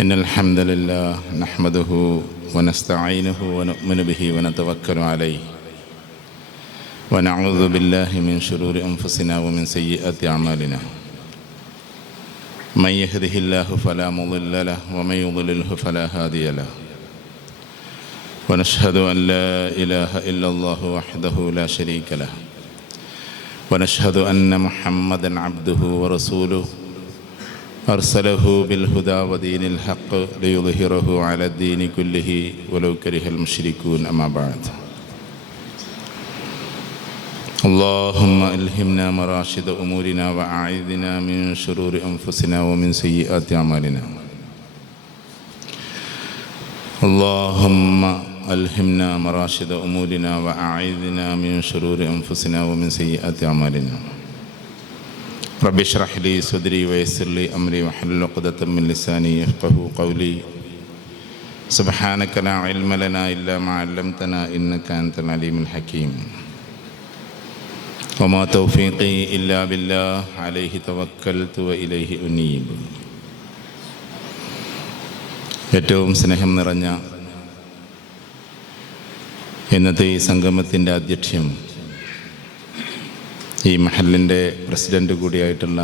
إن الحمد لله نحمده ونستعينه ونؤمن به ونتوكل عليه ونعوذ بالله من شرور أنفسنا ومن سيئات أعمالنا من يهده الله فلا مضل له ومن يضلله فلا هادي له ونشهد أن لا إله إلا الله وحده لا شريك له ونشهد أن محمدًا عبده ورسوله أرسله بالهدى ودين الحق ليظهره على الدين كله ولو كره المشركون. أما بعد، اللهم ألهمنا مراشد أمورنا وأعذنا من شرور أنفسنا ومن سيئات أعمالنا. اللهم ألهمنا مراشد أمورنا وأعذنا من شرور أنفسنا ومن سيئات أعمالنا. رب اشرح لي صدري ويسر لي أمري واحلل عقدة من لساني يفقهوا قولي. سبحانك لا علم لنا إلا ما علمتنا إنك أنت العليم الحكيم. وما توفيقي إلا بالله عليه توكلت وإليه أنيب. ഏറ്റവും സ്നേഹം നിറഞ്ഞ ഇന്നത്തെ ഈ സംഗമത്തിൻ്റെ ആധ്യക്ഷ്യം ഈ മഹലിൻ്റെ പ്രസിഡൻ്റ് കൂടിയായിട്ടുള്ള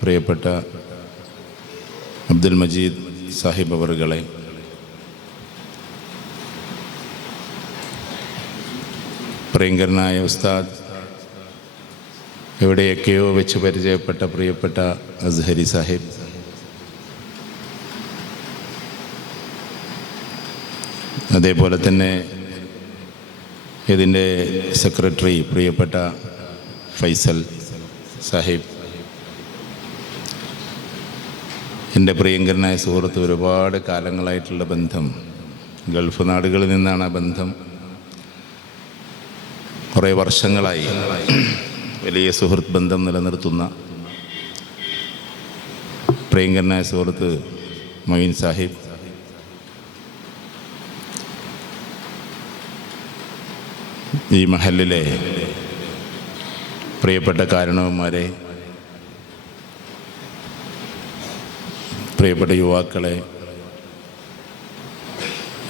പ്രിയപ്പെട്ട അബ്ദുൽ മജീദ് സാഹിബ് അവറുകളെ, പ്രിയങ്കരനായ ഉസ്താദ്, എവിടെയൊക്കെയോ വെച്ച് പരിചയപ്പെട്ട പ്രിയപ്പെട്ട അസ്ഹരി സാഹിബ്, അതേപോലെ തന്നെ ഇതിൻ്റെ സെക്രട്ടറി പ്രിയപ്പെട്ട ഫൈസൽ സാഹിബ്, എൻ്റെ പ്രിയങ്കരനായ സുഹൃത്ത്, ഒരുപാട് കാലങ്ങളായിട്ടുള്ള ബന്ധം, ഗൾഫ് നാടുകളിൽ നിന്നാണ് ആ ബന്ധം, കുറേ വർഷങ്ങളായി വലിയ സുഹൃത്ത് ബന്ധം നിലനിർത്തുന്ന പ്രിയങ്കരനായ സുഹൃത്ത് മൊയ്ൻ സാഹിബ്, ഈ മഹലിലെ പ്രിയപ്പെട്ട കാരണവന്മാരെ, പ്രിയപ്പെട്ട യുവാക്കളെ,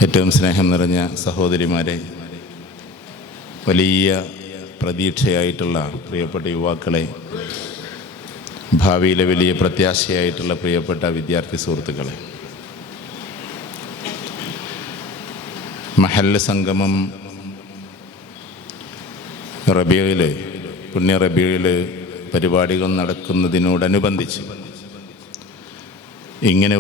ഏറ്റവും സ്നേഹം നിറഞ്ഞ സഹോദരിമാരെ, വലിയ പ്രതീക്ഷയായിട്ടുള്ള പ്രിയപ്പെട്ട യുവാക്കളെ, ഭാവിയിലെ വലിയ പ്രത്യാശയായിട്ടുള്ള പ്രിയപ്പെട്ട വിദ്യാർത്ഥി സുഹൃത്തുക്കളെ, മഹല്ല് സംഗമം റബീഇൽ, പുണ്യ റബീഇൽ പരിപാടികൾ നടക്കുന്നതിനോടനുബന്ധിച്ച് ഇങ്ങനെ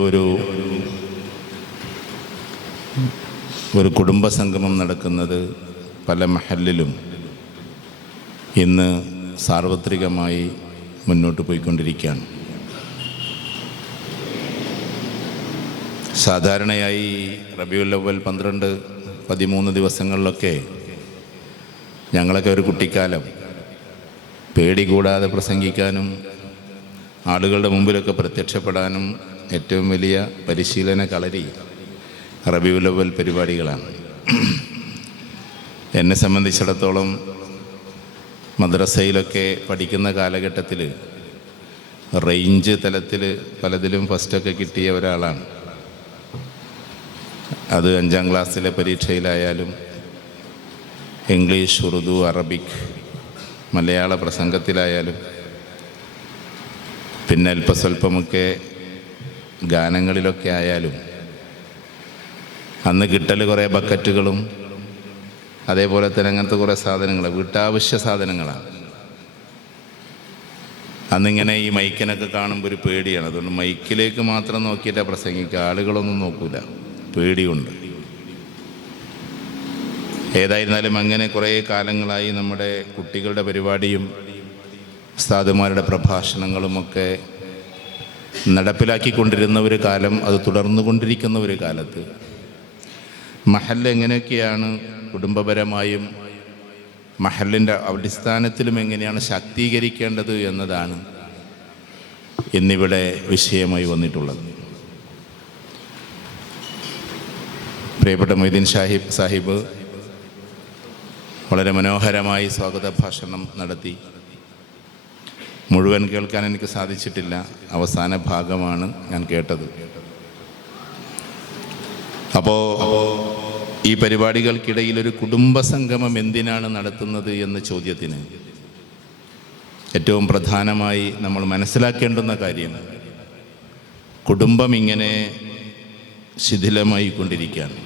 ഒരു കുടുംബസംഗമം നടക്കുന്നത് പല മഹല്ലിലും ഇന്ന് സാർവത്രികമായി മുന്നോട്ട് പോയിക്കൊണ്ടിരിക്കുകയാണ്. സാധാരണയായി റബീഉൽ അവ്വൽ 12-13 ദിവസങ്ങളിലൊക്കെ ഞങ്ങളൊക്കെ ഒരു കുട്ടിക്കാലം പേടി കൂടാതെ പ്രസംഗിക്കാനും ആളുകളുടെ മുമ്പിലൊക്കെ പ്രത്യക്ഷപ്പെടാനും ഏറ്റവും വലിയ പരിശീലന കളരി റബീഉൽ അവ്വൽ പരിപാടികളാണ്. എന്നെ സംബന്ധിച്ചിടത്തോളം മദ്രസയിലൊക്കെ പഠിക്കുന്ന കാലഘട്ടത്തിൽ റേഞ്ച് തലത്തിൽ പലതിലും ഫസ്റ്റൊക്കെ കിട്ടിയ ഒരാളാണ്. അത് 5ാം ക്ലാസ്സിലെ പരീക്ഷയിലായാലും ഇംഗ്ലീഷ്, ഉറുദു, അറബിക്, മലയാള പ്രസംഗത്തിലായാലും പിന്നെ അല്പസ്വല്പമൊക്കെ ഗാനങ്ങളിലൊക്കെ ആയാലും അന്ന് കിട്ടൽ കുറേ ബക്കറ്റുകളും അതേപോലെ തന്നെ അങ്ങനത്തെ കുറേ സാധനങ്ങൾ, വീട്ടാവശ്യ സാധനങ്ങളാണ്. അന്നിങ്ങനെ ഈ മൈക്കിനൊക്കെ കാണുമ്പോൾ ഒരു പേടിയാണ്. അതുകൊണ്ട് മൈക്കിലേക്ക് മാത്രം നോക്കിയിട്ടാണ് പ്രസംഗിക്കുക, ആളുകളൊന്നും നോക്കൂല, പേടിയുണ്ട്. ഏതായിരുന്നാലും അങ്ങനെ കുറേ കാലങ്ങളായി നമ്മുടെ കുട്ടികളുടെ പരിപാടിയും ഉസ്താദുമാരുടെ പ്രഭാഷണങ്ങളുമൊക്കെ നടപ്പിലാക്കിക്കൊണ്ടിരുന്ന ഒരു കാലം, അത് തുടർന്നു കൊണ്ടിരിക്കുന്ന ഒരു കാലത്ത് മഹല്ല് എങ്ങനെയൊക്കെയാണ് കുടുംബപരമായും മഹല്ലിൻ്റെ അടിസ്ഥാനത്തിലും എങ്ങനെയാണ് ശാക്തീകരിക്കേണ്ടത് എന്നതാണ് ഇന്നിവിടെ വിഷയമായി വന്നിട്ടുള്ളത്. പ്രിയപ്പെട്ട മൊയ്തീൻ സാഹിബ് വളരെ മനോഹരമായി സ്വാഗത ഭാഷണം നടത്തി. മുഴുവൻ കേൾക്കാൻ എനിക്ക് സാധിച്ചിട്ടില്ല, അവസാന ഭാഗമാണ് ഞാൻ കേട്ടത്. അപ്പോൾ ഈ പരിപാടികൾക്കിടയിൽ ഒരു കുടുംബസംഗമം എന്തിനാണ് നടത്തുന്നത് എന്ന ചോദ്യത്തിന് ഏറ്റവും പ്രധാനമായി നമ്മൾ മനസ്സിലാക്കേണ്ടുന്ന കാര്യം, കുടുംബം ഇങ്ങനെ ശിഥിലമായി കൊണ്ടിരിക്കുകയാണ്.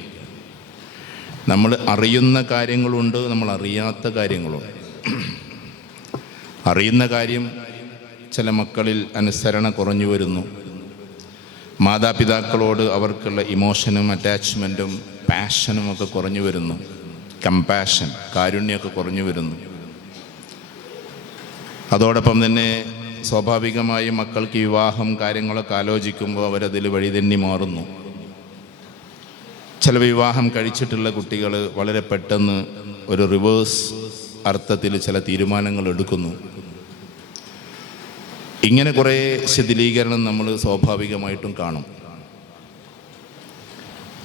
നമ്മൾ അറിയുന്ന കാര്യങ്ങളുണ്ട്, നമ്മൾ അറിയാത്ത കാര്യങ്ങളുണ്ട്. അറിയുന്ന കാര്യം, ചില മക്കളിൽ അനുസരണ കുറഞ്ഞു വരുന്നു. മാതാപിതാക്കളോട് അവർക്കുള്ള ഇമോഷനും അറ്റാച്ച്മെൻറ്റും പാഷനും ഒക്കെ കുറഞ്ഞു വരുന്നു. കമ്പാഷൻ, കാരുണ്യമൊക്കെ കുറഞ്ഞു വരുന്നു. അതോടൊപ്പം തന്നെ സ്വാഭാവികമായും മക്കൾക്ക് വിവാഹം കാര്യങ്ങളൊക്കെ ആലോചിക്കുമ്പോൾ അവരതിൽ വഴിതെന്നി മാറുന്നു. ചില വിവാഹം കഴിച്ചിട്ടുള്ള കുട്ടികൾ വളരെ പെട്ടെന്ന് ഒരു റിവേഴ്സ് അർത്ഥത്തിൽ ചില തീരുമാനങ്ങൾ എടുക്കുന്നു. ഇങ്ങനെ കുറേ ശിഥിലീകരണം നമ്മൾ സ്വാഭാവികമായിട്ടും കാണും.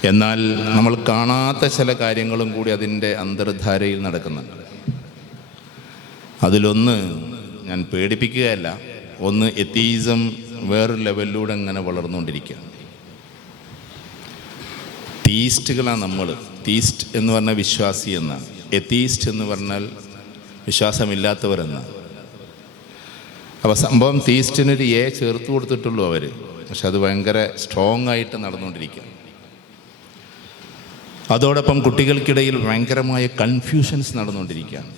എന്നാൽ നമ്മൾ കാണാത്ത ചില കാര്യങ്ങളും കൂടി അതിൻ്റെ അന്തർധാരയിൽ നടക്കുന്നുണ്ട്. അതിലൊന്ന്, ഞാൻ പേടിപ്പിക്കുകയല്ല, ഒന്ന് എത്തീസം വേറൊരു ലെവലിലൂടെ അങ്ങനെ വളർന്നുകൊണ്ടിരിക്കുകയാണ്. തീസ്റ്റുകളാണ് നമ്മൾ. തീസ്റ്റ് എന്ന് പറഞ്ഞാൽ വിശ്വാസി എന്നാണ്. എത്തീസ്റ്റ് എന്ന് പറഞ്ഞാൽ വിശ്വാസമില്ലാത്തവരെന്നാണ്. അപ്പോൾ സംഭവം തീസ്റ്റിനൊരു ചേർത്ത് കൊടുത്തിട്ടുള്ളൂ അവർ. പക്ഷെ അത് ഭയങ്കര സ്ട്രോങ് ആയിട്ട് നടന്നുകൊണ്ടിരിക്കുകയാണ്. അതോടൊപ്പം കുട്ടികൾക്കിടയിൽ ഭയങ്കരമായ കൺഫ്യൂഷൻസ് നടന്നുകൊണ്ടിരിക്കുകയാണ്.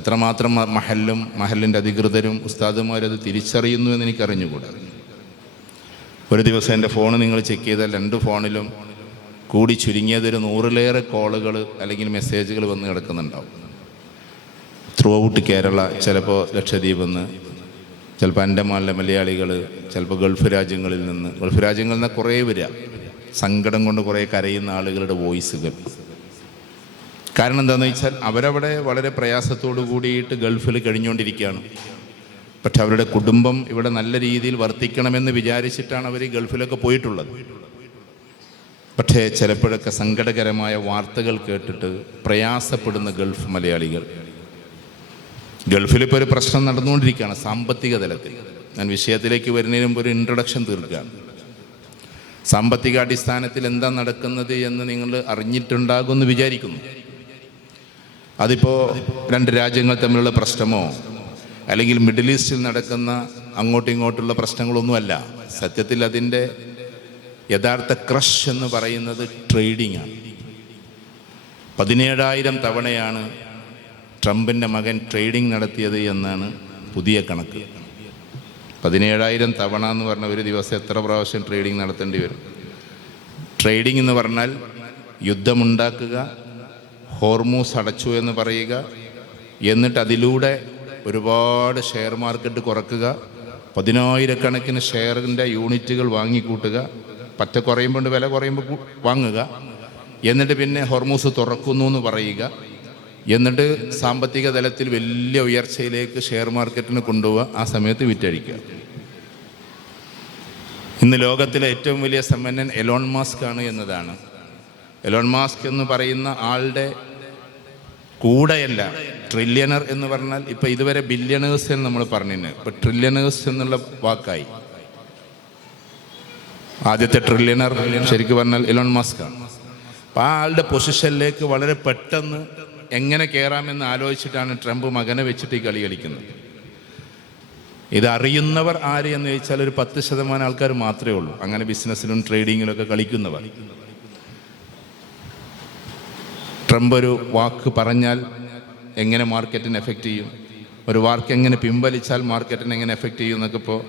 എത്രമാത്രം മഹലിൻ്റെ അധികൃതരും ഉസ്താദുമാരും അത് തിരിച്ചറിയുന്നു എന്ന് എനിക്കറിഞ്ഞുകൂടാ. ഒരു ദിവസം എൻ്റെ ഫോൺ നിങ്ങൾ ചെക്ക് ചെയ്താൽ 2 ഫോണിലും കൂടി ചുരുങ്ങിയതൊരു 100-ലേറെ കോളുകൾ അല്ലെങ്കിൽ മെസ്സേജുകൾ വന്ന് കിടക്കുന്നുണ്ടാവും. ത്രൂ ഔട്ട് കേരള, ചിലപ്പോൾ ലക്ഷദ്വീപിൽ നിന്ന്, ചിലപ്പോൾ അൻഡമാനിലെ മലയാളികൾ, ചിലപ്പോൾ ഗൾഫ് രാജ്യങ്ങളിൽ നിന്ന് കുറേ വരിക. സങ്കടം കൊണ്ട് കുറേ കരയുന്ന ആളുകളുടെ വോയിസുകൾ. കാരണം എന്താണെന്ന് വെച്ചാൽ അവരവിടെ വളരെ പ്രയാസത്തോടു കൂടിയിട്ട് ഗൾഫിൽ കഴിഞ്ഞുകൊണ്ടിരിക്കുകയാണ്. പക്ഷെ അവരുടെ കുടുംബം ഇവിടെ നല്ല രീതിയിൽ വർത്തിക്കണമെന്ന് വിചാരിച്ചിട്ടാണ് അവർ ഗൾഫിലൊക്കെ പോയിട്ടുള്ളത്. പക്ഷേ ചിലപ്പോഴൊക്കെ സങ്കടകരമായ വാർത്തകൾ കേട്ടിട്ട് പ്രയാസപ്പെടുന്ന ഗൾഫ് മലയാളികൾ. ഗൾഫിലിപ്പോൾ ഒരു പ്രശ്നം നടന്നുകൊണ്ടിരിക്കുകയാണ് സാമ്പത്തിക തലത്തിൽ. ഞാൻ വിഷയത്തിലേക്ക് വരുന്നതിന് മുമ്പ് ഒരു ഇൻട്രൊഡക്ഷൻ തീർക്കുകയാണ്. സാമ്പത്തിക അടിസ്ഥാനത്തിൽ എന്താ നടക്കുന്നത് എന്ന് നിങ്ങൾ അറിഞ്ഞിട്ടുണ്ടാകുമെന്ന് വിചാരിക്കുന്നു. അതിപ്പോൾ 2 രാജ്യങ്ങൾ തമ്മിലുള്ള പ്രശ്നമോ അല്ലെങ്കിൽ മിഡിൽ ഈസ്റ്റിൽ നടക്കുന്ന അങ്ങോട്ടും ഇങ്ങോട്ടുള്ള പ്രശ്നങ്ങളൊന്നുമല്ല. സത്യത്തിൽ അതിൻ്റെ യഥാർത്ഥ ക്രഷ് എന്ന് പറയുന്നത് ട്രേഡിംഗ് ആണ്. 17,000 തവണയാണ് ട്രംപിൻ്റെ മകൻ ട്രേഡിംഗ് നടത്തിയത് എന്നാണ് പുതിയ കണക്ക്. 17,000 തവണ എന്ന് പറഞ്ഞാൽ ഒരു ദിവസം എത്ര പ്രാവശ്യം ട്രേഡിംഗ് നടത്തേണ്ടി വരും? ട്രേഡിംഗ് എന്ന് പറഞ്ഞാൽ യുദ്ധമുണ്ടാക്കുക, ഹോർമൂസ് അടച്ചു എന്ന് പറയുക, എന്നിട്ട് അതിലൂടെ ഒരുപാട് ഷെയർ മാർക്കറ്റ് കുറക്കുക, 10,000-കണക്കിന് ഷെയറിൻ്റെ യൂണിറ്റുകൾ വാങ്ങിക്കൂട്ടുക, പറ്റ കുറയുമ്പോൾ വില കുറയുമ്പോൾ വാങ്ങുക, എന്നിട്ട് പിന്നെ ഹോർമൂസ് തുറക്കുന്നു എന്ന് പറയുക, എന്നിട്ട് സാമ്പത്തിക തലത്തിൽ വലിയ ഉയർച്ചയിലേക്ക് ഷെയർ മാർക്കറ്റിന് കൊണ്ടുപോവുക, ആ സമയത്ത് വിറ്റഴിക്കുക. ഇന്ന് ലോകത്തിലെ ഏറ്റവും വലിയ സമ്പന്നൻ എലോൺ മാസ്ക് ആണ് എന്നതാണ്. എലോൺ മാസ്ക് എന്ന് പറയുന്ന ആളുടെ കൂടെയല്ല ട്രില്യണർ എന്ന് പറഞ്ഞാൽ, ഇപ്പം ഇതുവരെ ബില്യണേഴ്സ് എന്ന് നമ്മൾ പറഞ്ഞിരുന്നു, ഇപ്പം ട്രില്യണേഴ്സ് എന്നുള്ള വാക്കായി. ആദ്യത്തെ ട്രില്യണർ ശരിക്കും പറഞ്ഞാൽ എലോൺ മാസ്ക് ആണ്. അപ്പം ആ ആളുടെ പൊസിഷനിലേക്ക് വളരെ പെട്ടെന്ന് എങ്ങനെ കയറാമെന്ന് ആലോചിച്ചിട്ടാണ് ട്രംപ് മകനെ വെച്ചിട്ട് ഈ കളി കളിക്കുന്നത്. ഇതറിയുന്നവർ ആര് എന്ന് ചോദിച്ചാൽ ഒരു 10% ആൾക്കാർ മാത്രമേ ഉള്ളൂ, അങ്ങനെ ബിസിനസ്സിലും ട്രേഡിങ്ങിലൊക്കെ കളിക്കുന്നവർ. ട്രംപ് ഒരു വാക്ക് പറഞ്ഞാൽ എങ്ങനെ മാർക്കറ്റിനെ എഫക്റ്റ് ചെയ്യും, ഒരു വാക്ക് എങ്ങനെ പിൻവലിച്ചാൽ മാർക്കറ്റിനെ എങ്ങനെ എഫക്റ്റ് ചെയ്യും എന്നൊക്കെ ഇപ്പോൾ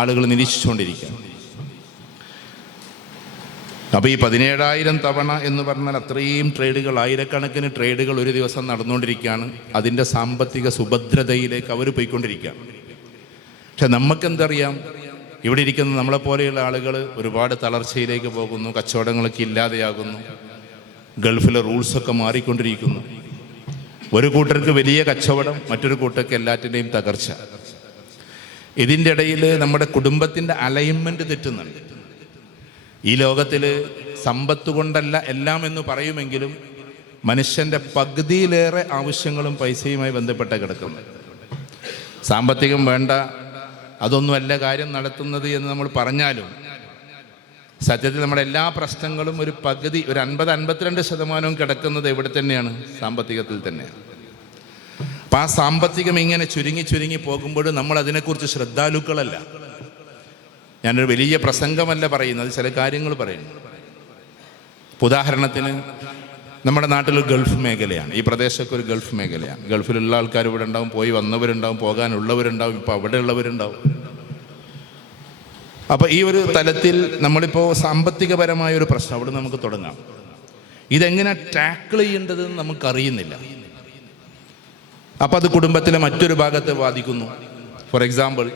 ആളുകൾ നിരീക്ഷിച്ചുകൊണ്ടിരിക്കുക. അപ്പോൾ ഈ 17,000 തവണ എന്ന് പറഞ്ഞാൽ അത്രയും ട്രേഡുകൾ, ആയിരക്കണക്കിന് ട്രേഡുകൾ ഒരു ദിവസം നടന്നുകൊണ്ടിരിക്കുകയാണ്. അതിൻ്റെ സാമ്പത്തിക സുഭദ്രതയിലേക്ക് അവർ പോയിക്കൊണ്ടിരിക്കുകയാണ്. പക്ഷെ നമുക്കെന്തറിയാം, ഇവിടെ ഇരിക്കുന്ന നമ്മളെപ്പോലെയുള്ള ആളുകൾ ഒരുപാട് തളർച്ചയിലേക്ക് പോകുന്നു, കച്ചവടങ്ങളൊക്കെ ഇല്ലാതെയാകുന്നു, ഗൾഫിലെ റൂൾസൊക്കെ മാറിക്കൊണ്ടിരിക്കുന്നു. ഒരു കൂട്ടർക്ക് വലിയ കച്ചവടം, മറ്റൊരു കൂട്ടർക്ക് എല്ലാറ്റിൻ്റെയും തകർച്ച. ഇതിൻ്റെ ഇടയിൽ നമ്മുടെ കുടുംബത്തിൻ്റെ അലൈൻമെൻറ്റ് തെറ്റുന്നുണ്ട്. ഈ ലോകത്തിൽ സമ്പത്ത് കൊണ്ടല്ല എല്ലാം എന്ന് പറയുമെങ്കിലും മനുഷ്യൻ്റെ പകുതിയിലേറെ ആവശ്യങ്ങളും പൈസയുമായി ബന്ധപ്പെട്ട കിടക്കുന്നു. സാമ്പത്തികം വേണ്ട, അതൊന്നുമല്ല കാര്യം നടത്തുന്നത് എന്ന് നമ്മൾ പറഞ്ഞാലും സത്യത്തിൽ നമ്മുടെ എല്ലാ പ്രശ്നങ്ങളും ഒരു പകുതി, ഒരു 50-52% കിടക്കുന്നത് എവിടെ തന്നെയാണ്? സാമ്പത്തികത്തിൽ തന്നെയാണ്. അപ്പം ആ സാമ്പത്തികം ഇങ്ങനെ ചുരുങ്ങി പോകുമ്പോൾ നമ്മൾ അതിനെക്കുറിച്ച് ശ്രദ്ധാലുക്കളല്ല. ഞാനൊരു വലിയ പ്രസംഗമല്ല പറയുന്നത്, ചില കാര്യങ്ങൾ പറയുന്നു. ഉദാഹരണത്തിന് നമ്മുടെ നാട്ടിൽ ഗൾഫ് മേഖലയാണ്, ഈ പ്രദേശമൊക്കെ ഒരു ഗൾഫ് മേഖലയാണ്. ഗൾഫിലുള്ള ആൾക്കാർ ഇവിടെ ഉണ്ടാവും, പോയി വന്നവരുണ്ടാവും, പോകാനുള്ളവരുണ്ടാവും, ഇപ്പോൾ അവിടെ ഉള്ളവരുണ്ടാവും. അപ്പോൾ ഈ ഒരു തലത്തിൽ നമ്മളിപ്പോൾ സാമ്പത്തികപരമായ ഒരു പ്രശ്നം അവിടെ നമുക്ക് തുടങ്ങാം. ഇതെങ്ങനെ ടാക്കിൾ ചെയ്യേണ്ടതെന്ന് നമുക്കറിയുന്നില്ല. അപ്പം അത് കുടുംബത്തിലെ മറ്റൊരു ഭാഗത്തെ ബാധിക്കുന്നു. ഫോർ എക്സാമ്പിൾ,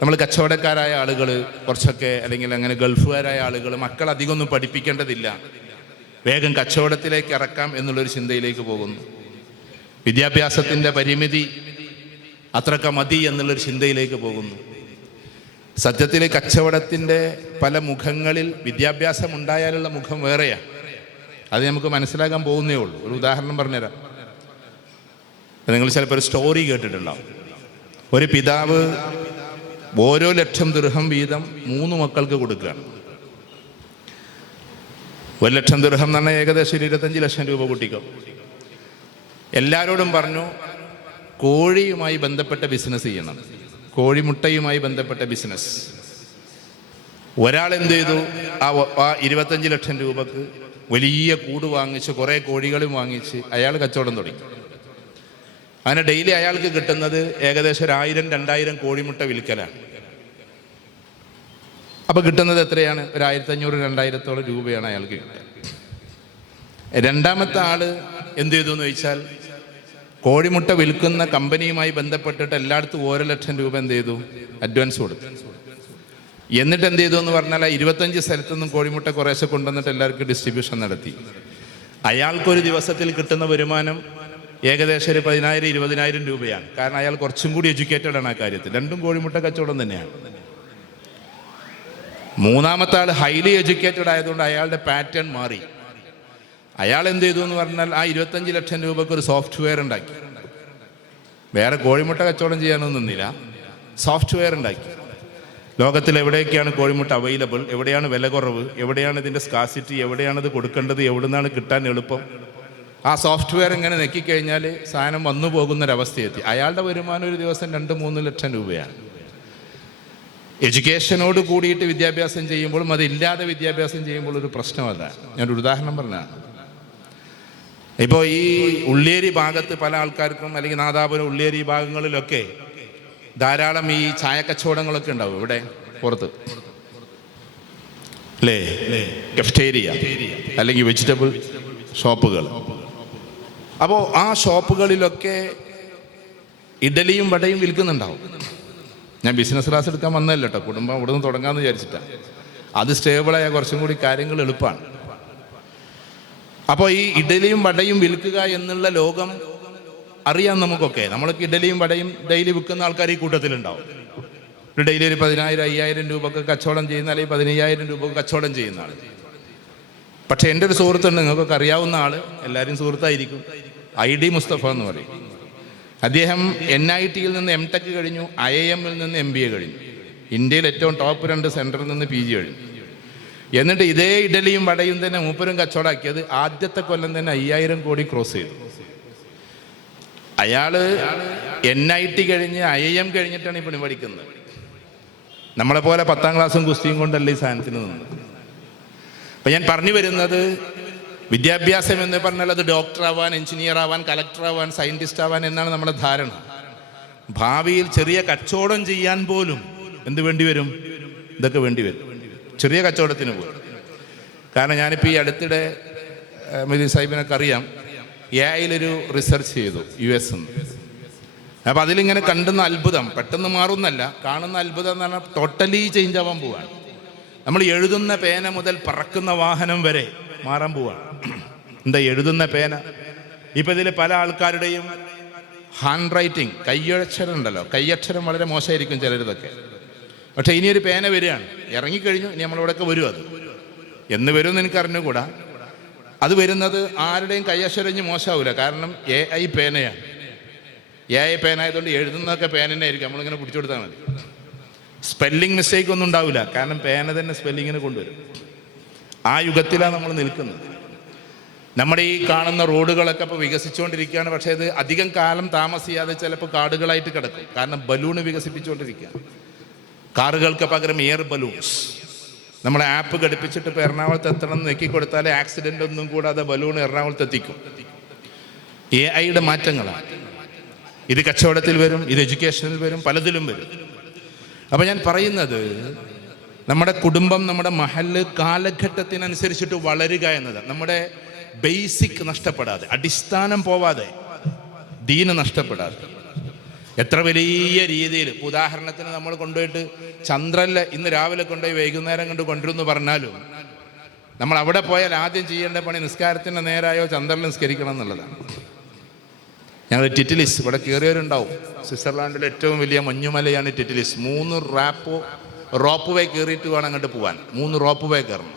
നമ്മൾ കച്ചവടക്കാരായ ആളുകൾ കുറച്ചൊക്കെ, അല്ലെങ്കിൽ അങ്ങനെ ഗൾഫുകാരായ ആളുകൾ മക്കൾ അധികമൊന്നും പഠിപ്പിക്കേണ്ടതില്ല, വേഗം കച്ചവടത്തിലേക്ക് ഇറക്കാം എന്നുള്ളൊരു ചിന്തയിലേക്ക് പോകുന്നു. വിദ്യാഭ്യാസത്തിൻ്റെ പരിമിതി അത്രക്ക മതി എന്നുള്ളൊരു ചിന്തയിലേക്ക് പോകുന്നു. സത്യത്തിൽ കച്ചവടത്തിൻ്റെ പല മുഖങ്ങളിൽ വിദ്യാഭ്യാസം ഉണ്ടായാലുള്ള മുഖം വേറെയാണ്. അത് നമുക്ക് മനസ്സിലാക്കാൻ പോകുന്നേ ഉള്ളൂ. ഒരു ഉദാഹരണം പറഞ്ഞുതരാം. നിങ്ങൾ ചിലപ്പോൾ ഒരു സ്റ്റോറി കേട്ടിട്ടുണ്ടാവും. ഒരു പിതാവ് ഓരോ 1,00,000 ദിർഹം വീതം 3 മക്കൾക്ക് കൊടുക്കുകയാണ്. 1,00,000 ദിർഹം എന്ന് പറഞ്ഞാൽ ഏകദേശം 25 ലക്ഷം രൂപ കുട്ടിക്കും. എല്ലാവരോടും പറഞ്ഞു, കോഴിയുമായി ബന്ധപ്പെട്ട ബിസിനസ് ചെയ്യണം, കോഴിമുട്ടയുമായി ബന്ധപ്പെട്ട ബിസിനസ്. ഒരാൾ എന്ത് ചെയ്തു? ആ 25 ലക്ഷം രൂപക്ക് വലിയ കൂട് വാങ്ങിച്ച്, കുറേ കോഴികളും വാങ്ങിച്ച് അയാൾ കച്ചവടം തുടങ്ങി. അങ്ങനെ ഡെയിലി അയാൾക്ക് കിട്ടുന്നത് ഏകദേശം 1000-2000 കോഴിമുട്ട വിൽക്കലാണ്. അപ്പോൾ കിട്ടുന്നത് എത്രയാണ്? ഒരു 1500-2000 രൂപയാണ് അയാൾക്ക് കിട്ടുക. രണ്ടാമത്തെ ആൾ എന്ത് ചെയ്തു എന്ന് ചോദിച്ചാൽ, കോഴിമുട്ട വിൽക്കുന്ന കമ്പനിയുമായി ബന്ധപ്പെട്ടിട്ട് എല്ലായിടത്തും 1 ലക്ഷം രൂപ എന്ത് ചെയ്തു? അഡ്വാൻസ് കൊടുത്തു. എന്നിട്ട് എന്ത് ചെയ്തു എന്ന് പറഞ്ഞാൽ, 25 സ്ഥലത്തുനിന്നും കോഴിമുട്ട കുറേശ്ശെ കൊണ്ടുവന്നിട്ട് എല്ലാവർക്കും ഡിസ്ട്രിബ്യൂഷൻ നടത്തി. അയാൾക്കൊരു ദിവസത്തിൽ കിട്ടുന്ന വരുമാനം ഏകദേശം ഒരു 10,000-20,000 രൂപയാണ്. കാരണം അയാൾ കുറച്ചും കൂടി എഡ്യൂക്കേറ്റഡ് ആണ് ആ കാര്യത്തിൽ. രണ്ടും കോഴിമുട്ട കച്ചവടം തന്നെയാണ്. മൂന്നാമത്തെ ആൾ ഹൈലി എഡ്യൂക്കേറ്റഡ് ആയതുകൊണ്ട് അയാളുടെ പാറ്റേൺ മാറി. അയാൾ എന്ത് ചെയ്തു എന്ന് പറഞ്ഞാൽ, ആ 25 ലക്ഷം രൂപയ്ക്ക് ഒരു സോഫ്റ്റ്വെയർ ഉണ്ടാക്കി. വേറെ കോഴിമുട്ട കച്ചവടം ചെയ്യാനൊന്നും നിന്നില്ല, സോഫ്റ്റ്വെയർ ഉണ്ടാക്കി. ലോകത്തിൽ എവിടെയൊക്കെയാണ് കോഴിമുട്ട അവൈലബിൾ, എവിടെയാണ് വില കുറവ്, എവിടെയാണ് ഇതിൻ്റെ സ്കാസിറ്റി, എവിടെയാണത് കൊടുക്കേണ്ടത്, എവിടെ നിന്നാണ് കിട്ടാൻ എളുപ്പം, ആ സോഫ്റ്റ്വെയർ ഇങ്ങനെ നെക്കിക്കഴിഞ്ഞാൽ സാധനം വന്നു പോകുന്നൊരവസ്ഥയെത്തി. അയാളുടെ വരുമാനം ഒരു ദിവസം 2-3 ലക്ഷം രൂപയാണ്. എഡ്യൂക്കേഷനോട് കൂടിയിട്ട് വിദ്യാഭ്യാസം ചെയ്യുമ്പോഴും അതില്ലാതെ വിദ്യാഭ്യാസം ചെയ്യുമ്പോൾ ഒരു പ്രശ്നമല്ല. ഞാനൊരു ഉദാഹരണം പറഞ്ഞതാണ്. ഇപ്പോൾ ഈ ഉള്ളിയേരി ഭാഗത്ത് പല ആൾക്കാർക്കും, അല്ലെങ്കിൽ നാദാപുരം ഉള്ളിയേരി ഭാഗങ്ങളിലൊക്കെ ധാരാളം ഈ ചായ കച്ചവടങ്ങളൊക്കെ ഉണ്ടാവും. ഇവിടെ പുറത്ത് അല്ലേ, കഫ്റ്റേരിയ അല്ലെങ്കിൽ വെജിറ്റബിൾ ഷോപ്പുകൾ. അപ്പോൾ ആ ഷോപ്പുകളിലൊക്കെ ഇഡലിയും വടയും വിൽക്കുന്നുണ്ടാവും. ഞാൻ ബിസിനസ് ക്ലാസ് എടുക്കാൻ വന്നതല്ല കേട്ടോ, കുടുംബം ഇവിടെ നിന്ന് തുടങ്ങാമെന്ന് വിചാരിച്ചിട്ടാണ്. അത് സ്റ്റേബിളായ കുറച്ചും കൂടി കാര്യങ്ങൾ എളുപ്പമാണ്. അപ്പോൾ ഈ ഇഡലിയും വടയും വിൽക്കുക എന്നുള്ള ലോകം അറിയാം നമുക്കൊക്കെ. നമ്മൾക്ക് ഇഡലിയും വടയും ഡെയിലി വിൽക്കുന്ന ആൾക്കാർ ഈ കൂട്ടത്തിലുണ്ടാവും. ഒരു ഡെയിലി ഒരു 10,000-5,000 രൂപക്ക് കച്ചവടം ചെയ്യുന്ന, അല്ലെങ്കിൽ 15,000 രൂപക്ക് കച്ചവടം ചെയ്യുന്ന ആൾ. പക്ഷെ എൻ്റെ ഒരു സുഹൃത്തുണ്ട്, നിങ്ങൾക്കൊക്കെ അറിയാവുന്ന ആൾ, എല്ലാവരും സുഹൃത്തായിരിക്കും, ID മുസ്തഫ എന്ന് പറയും. അദ്ദേഹം NITയിൽ നിന്ന് M.Tech കഴിഞ്ഞു, IIM-ൽ നിന്ന് MBA കഴിഞ്ഞു. ഇന്ത്യയിൽ ഏറ്റവും ടോപ്പ് 2 സെൻറ്ററിൽ നിന്ന് PG കഴിഞ്ഞു. എന്നിട്ട് ഇതേ ഇഡലിയും വടയും തന്നെ മൂപ്പരും കച്ചവടമാക്കിയത് ആദ്യത്തെ കൊല്ലം തന്നെ 5,000 കോടി ക്രോസ് ചെയ്തു. അയാൾ NIT കഴിഞ്ഞ് IIM കഴിഞ്ഞിട്ടാണ് ഈ പണി പഠിക്കുന്നത്. നമ്മളെപ്പോലെ 10ാം ക്ലാസ്സും കുസ്തിയും കൊണ്ടല്ല ഈ സാധനത്തിന് നിന്നത്. അപ്പം ഞാൻ പറഞ്ഞു വരുന്നത്, വിദ്യാഭ്യാസം എന്ന് പറഞ്ഞാൽ അത് ഡോക്ടർ ആവാൻ, എഞ്ചിനീയർ ആവാൻ, കളക്ടർ ആവാൻ, സയൻറ്റിസ്റ്റ് ആവാൻ എന്നാണ് നമ്മുടെ ധാരണ. ഭാവിയിൽ ചെറിയ കച്ചവടം ചെയ്യാൻ പോലും എന്ത് വേണ്ടി വരും? ഇതൊക്കെ വേണ്ടി വരും, ചെറിയ കച്ചവടത്തിന് പോലും. കാരണം ഞാനിപ്പോൾ ഈ അടുത്തിടെ മൊയ്തീൻ സാഹിബിനൊക്കെ അറിയാം, AI-ലൊരു റിസർച്ച് ചെയ്തു US നിന്ന്. അപ്പോൾ അതിലിങ്ങനെ കണ്ടുന്ന അത്ഭുതം പെട്ടെന്ന് മാറുന്നല്ല, കാണുന്ന അത്ഭുതം എന്ന് പറഞ്ഞാൽ ടോട്ടലി ചേഞ്ച് ആവാൻ പോവാണ്. നമ്മൾ എഴുതുന്ന പേന മുതൽ പറക്കുന്ന വാഹനം വരെ മാറാൻ പോവാണ്. എന്താ എഴുതുന്ന പേന? ഇപ്പം ഇതിൽ പല ആൾക്കാരുടെയും ഹാൻഡ് റൈറ്റിംഗ്, കയ്യക്ഷരം ഉണ്ടല്ലോ, കയ്യക്ഷരം വളരെ മോശമായിരിക്കും ചിലരിതൊക്കെ. പക്ഷേ ഇനിയൊരു പേന വരികയാണ്, ഇറങ്ങിക്കഴിഞ്ഞു, ഇനി നമ്മളിവിടെയൊക്കെ വരും. അത് എന്ന് വരും എന്ന് എനിക്ക് അറിഞ്ഞുകൂടാ. അത് വരുന്നത് ആരുടെയും കയ്യക്ഷരം മോശമാവില്ല, കാരണം AI പേനയാണ്. AI പേന ആയതുകൊണ്ട് എഴുതുന്നതൊക്കെ പേന തന്നെ ആയിരിക്കും, നമ്മളിങ്ങനെ പിടിച്ചു കൊടുത്താൽ മതി. സ്പെല്ലിംഗ് മിസ്റ്റേക്ക് ഒന്നും ഉണ്ടാവില്ല, കാരണം പേന തന്നെ സ്പെല്ലിങ്ങിന് കൊണ്ടുവരും. ആ യുഗത്തിലാണ് നമ്മൾ നിൽക്കുന്നത്. നമ്മുടെ ഈ കാണുന്ന റോഡുകളൊക്കെ ഇപ്പോൾ വികസിച്ചുകൊണ്ടിരിക്കുകയാണ്. പക്ഷേ ഇത് അധികം കാലം താമസിയാതെ ചിലപ്പോൾ കാടുകളായിട്ട് കിടക്കും. കാരണം ബലൂണ് വികസിപ്പിച്ചുകൊണ്ടിരിക്കുക. കാറുകൾക്ക് പകരം എയർ ബലൂൺസ്. നമ്മളെ ആപ്പ് ഘടിപ്പിച്ചിട്ട് ഇപ്പോൾ എറണാകുളത്ത് എത്തണം എന്ന് നെക്കിക്കൊടുത്താൽ ആക്സിഡൻ്റ് ഒന്നും കൂടാതെ ബലൂൺ എറണാകുളത്ത് എത്തിക്കും. AI മാറ്റങ്ങളാണ്. ഇത് കച്ചവടത്തിൽ വരും, ഇത് എഡ്യൂക്കേഷനിൽ വരും, പലതിലും വരും. അപ്പോൾ ഞാൻ പറയുന്നത്, നമ്മുടെ കുടുംബം, നമ്മുടെ മഹല്ല് കാലഘട്ടത്തിനനുസരിച്ചിട്ട് വളരുക എന്നതാണ്. നമ്മുടെ ബേസിക് നഷ്ടപ്പെടാതെ, അടിസ്ഥാനം പോവാതെ, ദീന് നഷ്ടപ്പെടാതെ. എത്ര വലിയ രീതിയിൽ, ഉദാഹരണത്തിന് നമ്മൾ കൊണ്ടുപോയിട്ട് ചന്ദ്രനിൽ ഇന്ന് രാവിലെ കൊണ്ടുപോയി വൈകുന്നേരം കൊണ്ടുവരുമെന്ന് പറഞ്ഞാലും നമ്മൾ അവിടെ പോയാൽ ആദ്യം ചെയ്യേണ്ട പണി നിസ്കാരത്തിൻ്റെ നേരായോ ചന്ദ്രനിൽ നിസ്കരിക്കണം എന്നുള്ളതാണ്. ഞങ്ങൾ ടിറ്റിലിസ് ഇവിടെ കയറിയവരുണ്ടാവും. സ്വിറ്റ്സർലാൻഡിലെ ഏറ്റവും വലിയ മഞ്ഞുമലയാണ് ടിറ്റിലിസ്. 3 റോപ്പ് വേ കയറിയിട്ട് വേണം അങ്ങോട്ട് പോകാൻ. 3 റോപ്പ് വേ കയറണം.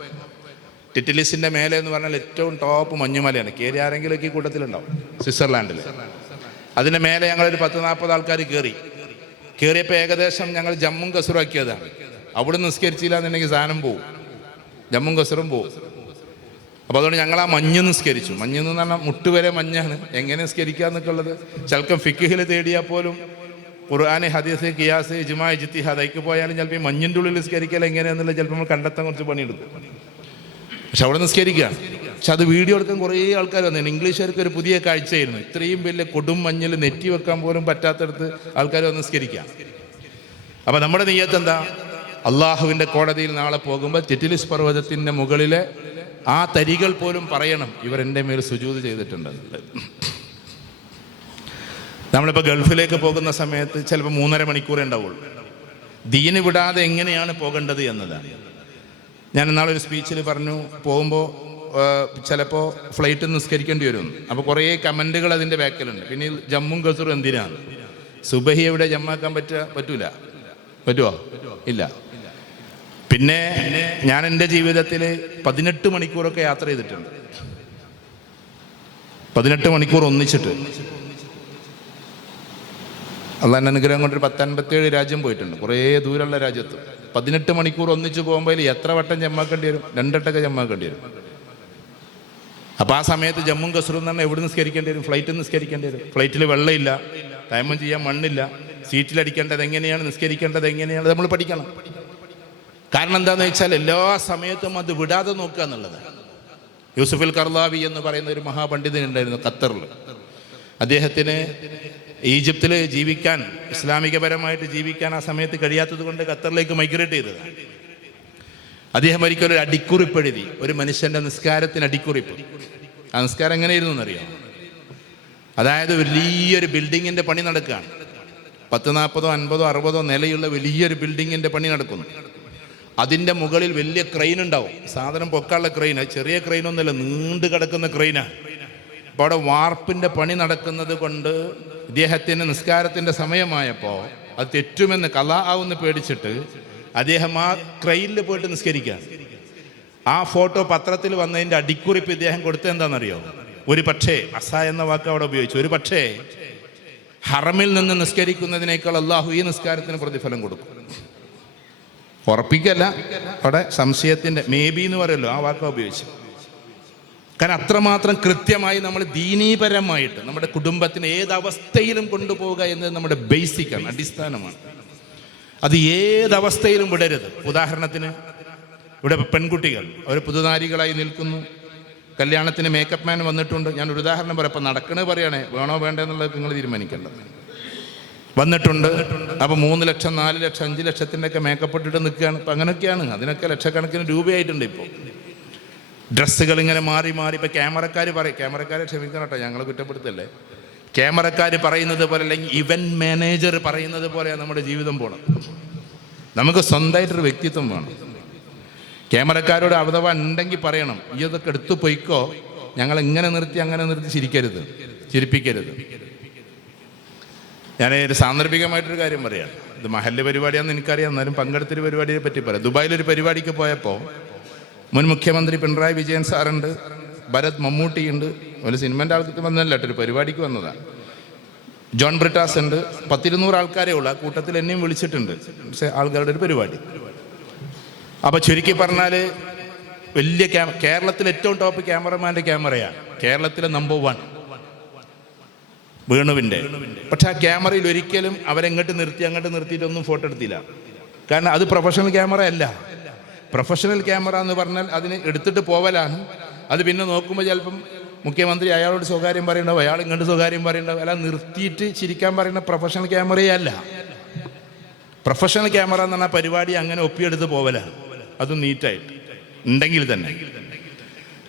ടിറ്റിലിസിൻ്റെ മേലെ എന്ന് പറഞ്ഞാൽ ഏറ്റവും ടോപ്പ് മഞ്ഞുമലയാണ്. കയറി ആരെങ്കിലുമൊക്കെ ഈ കൂട്ടത്തിലുണ്ടാവും സ്വിറ്റ്സർലാൻഡിൽ. അതിൻ്റെ മേലെ ഞങ്ങളൊരു 10-40 ആൾക്കാർ കയറിയപ്പോൾ ഏകദേശം ഞങ്ങൾ ജമ്മും കസറും ആക്കിയതാണ്. അവിടെ നിസ്കരിച്ചില്ല എന്നുണ്ടെങ്കിൽ സാധനം പോവും, ജമ്മും കസറും പോവും. അപ്പോൾ അതുകൊണ്ട് ഞങ്ങൾ ആ മഞ്ഞ് നിസ്കരിച്ചു. മഞ്ഞെന്ന് പറഞ്ഞാൽ മുട്ടുവരെ മഞ്ഞാണ്. എങ്ങനെ നിസ്കരിക്കുക എന്നൊക്കെ ഉള്ളത് ചിലപ്പം ഫിഖിൽ തേടിയാൽ പോലും ഖുർആൻ, ഹദീസ്, ഖിയാസ്, ഇജ്മാ, ഇജ്തിഹാദ് അതിലേക്ക് പോയാലും ചിലപ്പോൾ ഈ മഞ്ഞിൻ്റെ ഉള്ളിൽ നിസ്കരിക്കൽ എങ്ങനെയാണെന്നുള്ളത് ചിലപ്പോൾ നമ്മൾ കണ്ടെത്താൻ കുറച്ച് പണിയെടുക്കും. പക്ഷെ അവിടെ നിസ്കരിക്കുകയാണ്. പക്ഷെ അത് വീഡിയോ എടുക്കാൻ കുറേ ആൾക്കാർ വന്നു. ഇംഗ്ലീഷുകാർക്ക് ഒരു പുതിയ കാഴ്ചയായിരുന്നു. ഇത്രയും വലിയ കൊടും മഞ്ഞിൽ നെറ്റി വെക്കാൻ പോലും പറ്റാത്തടത്ത് ആൾക്കാർ വന്ന് നിസ്കരിക്കാം. അപ്പം നമ്മുടെ നിയ്യത്ത് എന്താ? അള്ളാഹുവിൻ്റെ കോടതിയിൽ നാളെ പോകുമ്പോൾ ടിറ്റിലിസ് പർവ്വതത്തിൻ്റെ മുകളിലെ ആ തരികൾ പോലും പറയണം, ഇവരെൻ്റെ മേൽ സുജൂദ് ചെയ്തിട്ടുണ്ട്. നമ്മളിപ്പോൾ ഗൾഫിലേക്ക് പോകുന്ന സമയത്ത് ചിലപ്പോൾ 3.5 മണിക്കൂറേ ഉണ്ടാവുള്ളൂ. ദീന് വിടാതെ എങ്ങനെയാണ് പോകേണ്ടത് എന്നതാണ്. ഞാൻ ഇന്നാളൊരു സ്പീച്ചിൽ പറഞ്ഞു, പോകുമ്പോൾ ചിലപ്പോൾ ഫ്ലൈറ്റ് നിസ്കരിക്കേണ്ടി വരും. അപ്പോൾ കുറേ കമൻറ്റുകൾ അതിൻ്റെ ബാക്കിലുണ്ട്. പിന്നെ ജമ്മും കസറും എന്തിനാണ്? സുബഹി എവിടെ ജമ്മാക്കാൻ പറ്റൂല? പറ്റുമോ? ഇല്ല. പിന്നെ ഞാൻ എൻ്റെ ജീവിതത്തിൽ 18 മണിക്കൂറൊക്കെ യാത്ര ചെയ്തിട്ടുണ്ട്. 18 മണിക്കൂർ ഒന്നിച്ചിട്ട്. അള്ളാഹുവിൻ്റെ അനുഗ്രഹം കൊണ്ടൊരു 10-57 രാജ്യം പോയിട്ടുണ്ട്, കുറേ ദൂരമുള്ള രാജ്യത്ത്. 18 മണിക്കൂർ ഒന്നിച്ച് പോകുമ്പോൾ എത്ര വട്ടം ജമ്മാക്കേണ്ടി വരും? 2 വട്ടമൊക്കെ ജമ്മാക്കേണ്ടി വരും. അപ്പോൾ ആ സമയത്ത് ജമ്മും കസറും എന്ന് പറഞ്ഞാൽ എവിടെ നിസ്കരിക്കേണ്ടി വരും? ഫ്ലൈറ്റിൽ നിസ്കരിക്കേണ്ടി വരും. ഫ്ലൈറ്റിൽ വെള്ളമില്ല, തയമ്മം ചെയ്യാൻ മണ്ണില്ല, സീറ്റിലടിക്കേണ്ടത് എങ്ങനെയാണ്, നിസ്കരിക്കേണ്ടത് എങ്ങനെയാണ്, നമ്മൾ പഠിക്കണം. കാരണം എന്താണെന്ന് വെച്ചാൽ എല്ലാ സമയത്തും അത് വിടാതെ നോക്കുക എന്നുള്ളത്. യൂസുഫുൽ കർലാവി എന്ന് പറയുന്ന ഒരു മഹാപണ്ഡിതൻ ഉണ്ടായിരുന്നു ഖത്തറിൽ. അദ്ദേഹത്തിന് ഈജിപ്തിൽ ജീവിക്കാൻ, ഇസ്ലാമികപരമായിട്ട് ജീവിക്കാൻ ആ സമയത്ത് കഴിയാത്തത് കൊണ്ട് ഖത്തറിലേക്ക് മൈഗ്രേറ്റ് ചെയ്തതാണ്. അദ്ദേഹം ഒരിക്കലും ഒരു അടിക്കുറിപ്പ് എഴുതി, ഒരു മനുഷ്യൻ്റെ നിസ്കാരത്തിന് അടിക്കുറിപ്പ്. ആ നിസ്കാരം എങ്ങനെയായിരുന്നു എന്നറിയാം? അതായത് വലിയൊരു ബിൽഡിങ്ങിൻ്റെ പണി നടക്കുകയാണ്. 10, 40, 50, 60 നിലയുള്ള വലിയൊരു ബിൽഡിങ്ങിൻ്റെ പണി നടക്കുന്നു. അതിൻ്റെ മുകളിൽ വലിയ ക്രെയിൻ ഉണ്ടാവും, സാധനം പൊക്കാനുള്ള ക്രെയിൻ. ചെറിയ ക്രെയിനൊന്നുമല്ല, നീണ്ടു കിടക്കുന്ന ക്രെയിനാണ്. അപ്പോൾ അവിടെ വാർപ്പിൻ്റെ പണി നടക്കുന്നത് കൊണ്ട് ഇദ്ദേഹത്തിന് നിസ്കാരത്തിൻ്റെ സമയമായപ്പോൾ അത് തെറ്റുമെന്ന് ഖളാ ആവുമെന്ന് പേടിച്ചിട്ട് അദ്ദേഹം ആ ക്രെയിനിൽ പോയിട്ട് നിസ്കരിക്കുകയാണ്. ആ ഫോട്ടോ പത്രത്തിൽ വന്നതിൻ്റെ അടിക്കുറിപ്പ് ഇദ്ദേഹം കൊടുത്തത് എന്താണെന്നറിയോ? ഒരു പക്ഷേ, അസ എന്ന വാക്ക് അവിടെ ഉപയോഗിച്ചു, ഒരു പക്ഷേ ഹറമിൽ നിന്ന് നിസ്കരിക്കുന്നതിനേക്കാൾ അള്ളാഹു ഈ നിസ്കാരത്തിന് പ്രതിഫലം കൊടുക്കും. ഉറപ്പിക്കല്ല, അവിടെ സംശയത്തിൻ്റെ മേബി എന്ന് പറയുമല്ലോ, ആ വാക്ക ഉപയോഗിച്ചു. കാരണം അത്രമാത്രം കൃത്യമായി നമ്മൾ ദീനീപരമായിട്ട് നമ്മുടെ കുടുംബത്തിന് ഏതവസ്ഥയിലും കൊണ്ടുപോവുക എന്നത് നമ്മുടെ ബേസിക്കാണ്, അടിസ്ഥാനമാണ്. അത് ഏതവസ്ഥയിലും വിടരുത്. ഉദാഹരണത്തിന് ഇവിടെ പെൺകുട്ടികൾ അവർ പുതുനാരികളായി നിൽക്കുന്നു, കല്യാണത്തിന് മേക്കപ്പ് മാൻ വന്നിട്ടുണ്ട്. ഞാനൊരു ഉദാഹരണം പറയാം. ഇപ്പം നടക്കണേ പറയണേ, വേണോ വേണ്ടെന്നുള്ളത് നിങ്ങൾ തീരുമാനിക്കേണ്ടത്. വന്നിട്ടുണ്ട്, അപ്പോൾ 3 ലക്ഷം 4 ലക്ഷം 5 ലക്ഷത്തിൻ്റെ ഒക്കെ മേക്കപ്പ് ഇട്ടിട്ട് നിൽക്കുകയാണ്. ഇപ്പം അങ്ങനെയൊക്കെയാണ്. അതിനൊക്കെ ലക്ഷക്കണക്കിന് രൂപയായിട്ടുണ്ട് ഇപ്പോൾ. ഡ്രസ്സുകൾ ഇങ്ങനെ മാറി മാറി. ഇപ്പം ക്യാമറക്കാർ പറയും, ക്യാമറക്കാരെ ക്ഷമിക്കണം കേട്ടോ, ഞങ്ങൾ കുറ്റപ്പെടുത്തല്ലേ. ക്യാമറക്കാർ പറയുന്നത് പോലെ, അല്ലെങ്കിൽ ഇവൻറ്റ് മാനേജർ പറയുന്നത് പോലെയാണ് നമ്മുടെ ജീവിതം പോകണം. നമുക്ക് സ്വന്തമായിട്ടൊരു വ്യക്തിത്വം വേണം. ക്യാമറക്കാരോട് അഥവാ ഉണ്ടെങ്കിൽ പറയണം, ഈ ഇതൊക്കെ എടുത്തു പൊയ്ക്കോ, ഞങ്ങൾ ഇങ്ങനെ നിർത്തി അങ്ങനെ നിർത്തി ചിരിപ്പിക്കരുത്. ഞാൻ ഒരു സാന്ദർഭികമായിട്ടൊരു കാര്യം പറയാം. ഇത് മഹല്ല് പരിപാടിയാണെന്ന് എനിക്കറിയാം, എന്നാലും പങ്കെടുത്തൊരു പരിപാടിയെ പറ്റി പറയാം. ദുബായിലൊരു പരിപാടിക്ക് പോയപ്പോൾ മുൻ മുഖ്യമന്ത്രി പിണറായി വിജയൻ സാറുണ്ട്, ഭരത് മമ്മൂട്ടിയുണ്ട്. ഒരു സിനിമൻ്റെ ആൾക്ക് വന്നല്ല കേട്ടോ, ഒരു പരിപാടിക്ക് വന്നതാണ്. ജോൺ ബ്രിട്ടാസ് ഉണ്ട്, 100-200 ആൾക്കാരേ ഉള്ളൂ. ആ കൂട്ടത്തിൽ എന്നെയും വിളിച്ചിട്ടുണ്ട്. പക്ഷേ ആൾക്കാരുടെ ഒരു പരിപാടി. അപ്പോൾ ചുരുക്കി പറഞ്ഞാൽ വലിയ കേരളത്തിലെ ഏറ്റവും ടോപ്പ് ക്യാമറമാൻ്റെ ക്യാമറയാണ്, കേരളത്തിലെ നമ്പർ 1 വേണുവിൻ്റെ. പക്ഷെ ആ ക്യാമറയിൽ ഒരിക്കലും അവരെങ്ങോട്ട് നിർത്തിയിട്ടൊന്നും ഫോട്ടോ എടുത്തില്ല. കാരണം അത് പ്രൊഫഷണൽ ക്യാമറ അല്ല. പ്രൊഫഷണൽ ക്യാമറ എന്ന് പറഞ്ഞാൽ അതിന് എടുത്തിട്ട് പോവലാണ്. അത് പിന്നെ നോക്കുമ്പോൾ ചിലപ്പം മുഖ്യമന്ത്രി അയാളോട് സ്വകാര്യം പറയണ്ടാവും, അയാൾ ഇങ്ങോട്ട് സ്വകാര്യം പറയണ്ടാവും. അല്ല, നിർത്തിയിട്ട് ചിരിക്കാൻ പറയുന്ന പ്രൊഫഷണൽ ക്യാമറയേ അല്ല. പ്രൊഫഷണൽ ക്യാമറ എന്ന് പറഞ്ഞാൽ പരിപാടി അങ്ങനെ ഒപ്പിയെടുത്ത് പോവലാണ്, അതും നീറ്റായിട്ട് ഉണ്ടെങ്കിൽ തന്നെ.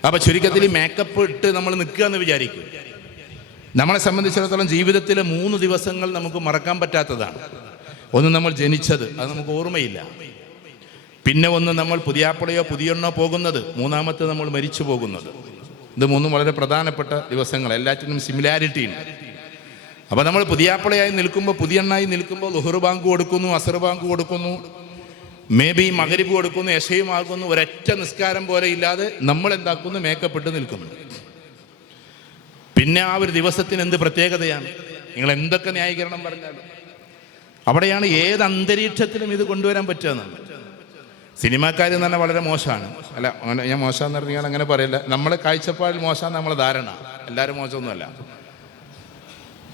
അപ്പോൾ ചുരുക്കത്തിൽ മേക്കപ്പ് ഇട്ട് നമ്മൾ നിൽക്കുക എന്ന് വിചാരിക്കും. നമ്മളെ സംബന്ധിച്ചിടത്തോളം ജീവിതത്തിലെ 3 ദിവസങ്ങൾ നമുക്ക് മറക്കാൻ പറ്റാത്തതാണ്. ഒന്ന് നമ്മൾ ജനിച്ചത്, അത് നമുക്ക് ഓർമ്മയില്ല. പിന്നെ ഒന്ന് നമ്മൾ പുതിയാപ്പളയോ പുതിയെണ്ണോ പോകുന്നത്, മൂന്നാമത്തെ നമ്മൾ മരിച്ചു പോകുന്നത്. ഇത് 3 വളരെ പ്രധാനപ്പെട്ട ദിവസങ്ങൾ. എല്ലാറ്റിനും സിമിലാരിറ്റി ഉണ്ട്. അപ്പോൾ നമ്മൾ പുതിയാപ്പളയായി നിൽക്കുമ്പോൾ, പുതിയെണ്ണായി നിൽക്കുമ്പോൾ ളുഹർ ബാങ്ക് കൊടുക്കുന്നു, അസർ ബാങ്ക് കൊടുക്കുന്നു, മേ ബി മഗ്രിബ് കൊടുക്കുന്നു, എശയും ആകുന്നു. ഒരൊറ്റ നിസ്കാരം പോലെ ഇല്ലാതെ നമ്മൾ എന്താക്കുന്നു, മേക്കപ്പ് ഇട്ട് നിൽക്കുന്നു. പിന്നെ ആ ഒരു ദിവസത്തിന് എന്ത് പ്രത്യേകതയാണ്? നിങ്ങൾ എന്തൊക്കെ ന്യായീകരണം പറഞ്ഞാലും അവിടെയാണ് ഏത് അന്തരീക്ഷത്തിലും ഇത് കൊണ്ടുവരാൻ പറ്റുക. സിനിമാക്കാർ എന്ന് പറഞ്ഞാൽ വളരെ മോശമാണ്. അല്ല, ഞാൻ മോശമെന്ന് പറഞ്ഞാൽ അങ്ങനെ പറയില്ല. നമ്മളെ കാഴ്ചപ്പാടിൽ മോശമാണ് നമ്മളെ ധാരണ. എല്ലാവരും മോശമൊന്നുമല്ല.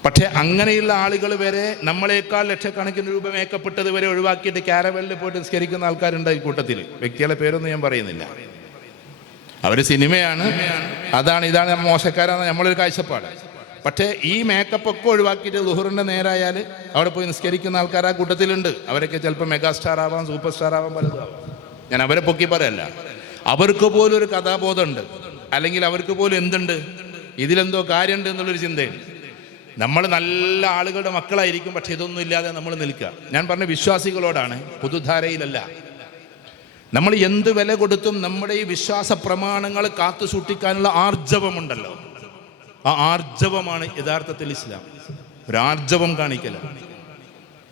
പക്ഷെ അങ്ങനെയുള്ള ആളുകൾ വരെ നമ്മളെക്കാൾ ലക്ഷക്കണക്കിന് രൂപ മേക്കപ്പെട്ടത് വരെ ഒഴിവാക്കിയിട്ട് കാരവലിൽ പോയിട്ട് നിസ്കരിക്കുന്ന ആൾക്കാരുണ്ട് ഈ കൂട്ടത്തിൽ. വ്യക്തികളുടെ പേരൊന്നും ഞാൻ പറയുന്നില്ല. അവർ സിനിമയാണ്, ഇതാണ് മോശക്കാരാണ് നമ്മളൊരു കാഴ്ചപ്പാട്. പക്ഷേ ഈ മേക്കപ്പ് ഒക്കെ ഒഴിവാക്കിയിട്ട് ളുഹറിൻ്റെ നേരായാൽ അവിടെ പോയി നിസ്കരിക്കുന്ന ആൾക്കാർ ആ കൂട്ടത്തിലുണ്ട്. അവരൊക്കെ ചിലപ്പോൾ മെഗാസ്റ്റാർ ആവാം, സൂപ്പർ സ്റ്റാർ ആവാം, പലതാവാം. ഞാൻ അവരെ പൊക്കി പറയല്ല. അവർക്ക് പോലും ഒരു കഥാബോധമുണ്ട്, അല്ലെങ്കിൽ അവർക്ക് പോലും എന്തുണ്ട്, ഇതിലെന്തോ കാര്യമുണ്ട് എന്നുള്ളൊരു ചിന്തയുണ്ട്. നമ്മൾ നല്ല ആളുകളുടെ മക്കളായിരിക്കും, പക്ഷെ ഇതൊന്നും ഇല്ലാതെ നമ്മൾ നിൽക്കുക. ഞാൻ പറഞ്ഞ വിശ്വാസികളോടാണ്, പൊതുധാരയിലല്ല. നമ്മൾ എന്ത് വില കൊടുത്തും നമ്മുടെ ഈ വിശ്വാസ പ്രമാണങ്ങൾ കാത്തു സൂക്ഷിക്കാനുള്ള ആർജവമുണ്ടല്ലോ, ആ ആർജവമാണ് യഥാർത്ഥത്തിൽ ഇസ്ലാം. ഒരു ആർജവം കാണിക്കല,